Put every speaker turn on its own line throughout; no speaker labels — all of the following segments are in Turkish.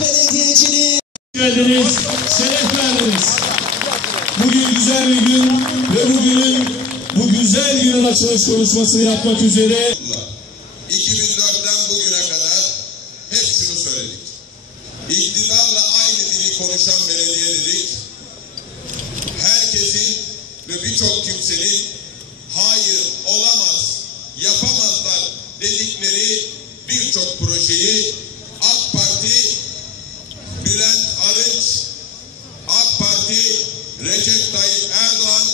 belediyeciliği.
geldiniz, şeref verdiniz. Bugün güzel bir gün ve bugünün bu güzel günün açılış konuşmasını yapmak üzere
2004'ten bugüne kadar hep şunu söyledik. İktidarla aynı dili konuşan belediye dedik. Herkesin ve birçok kimsenin hayır olamaz, yapamazlar dedikleri birçok projeyi AK Parti Bülent Arınç, AK Parti Recep Tayyip Erdoğan,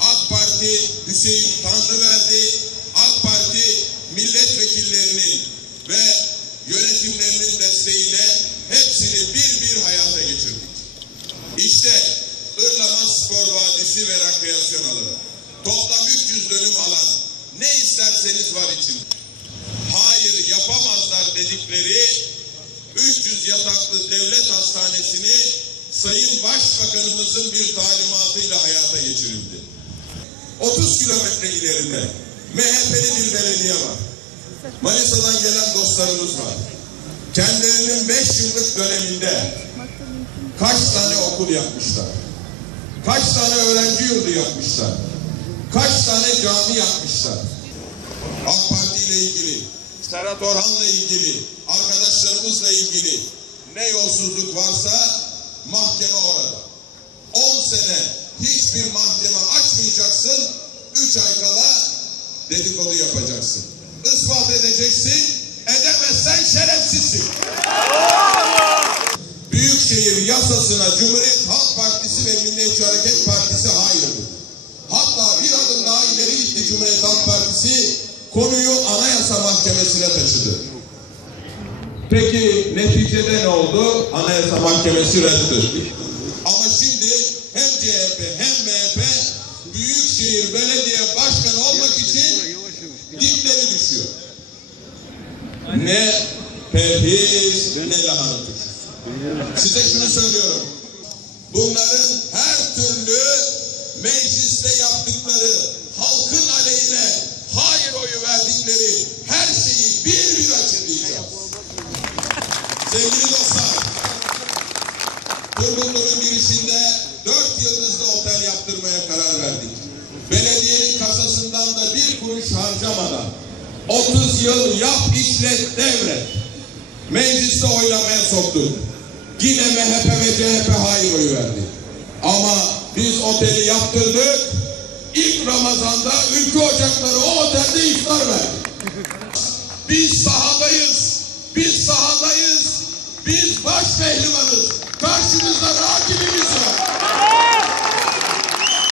AK Parti Hüseyin Tanrıverdi, AK Parti milletvekillerinin ve yönetimlerinin desteğiyle hepsini bir bir hayata geçirdik. İşte Irlama Spor Vadisi ve Rekreasyon Alanı. Toplam 300 dönüm alan. Ne isterseniz var içinde. Hayır yapamazlar dedikleri 300 yataklı devlet hastanesini Başbakanımızın bir talimatıyla hayata geçirildi. 30 kilometre ilerinde MHP'li bir belediye var. Manisa'dan gelen dostlarımız var. Kendilerinin 5 yıllık döneminde kaç tane okul yapmışlar? Kaç tane öğrenci yurdu yapmışlar? Kaç tane cami yapmışlar? AK Parti ile ilgili, Serhat Orhan'la ilgili, arkadaşlarımızla ilgili ne yolsuzluk varsa mahkeme orada. 10 sene hiçbir mahkeme açmayacaksın, 3 ay kala dedikodu yapacaksın. Ispat edeceksin, edemezsen şerefsizsin. Büyükşehir yasasına Cumhuriyet Halk Partisi ve Milliyetçi Hareket Partisi hayırdır. Hatta bir adım daha ileri gitti Cumhuriyet Halk Partisi konuyu Anayasa Mahkemesi'ne taşıdı. Peki neticede ne oldu? Anayasa Mahkemesi reddetti. Belediye Başkanı olmak için dipleri düşüyor. Ne perhiz ne lahana turşusu. Size şunu söylüyorum. Bunların her türlü mecliste yaptıkları halkın aleyhine hayır oyu verdikleri her şeyi bir bir açıklayacağız. Sevgili dostlar, Turgutlu'nun girişinde dört yıldızlı Belediyenin kasasından da bir kuruş harcamadan 30 yıl yap işlet devret. Mecliste oylamaya soktuk. Yine MHP ve CHP hayır oyu verdi. Ama biz oteli yaptırdık. İlk Ramazan'da ülke ocakları o otelde iftar verdi. Biz sahadayız. Biz sahadayız. Biz baş pehlivanız.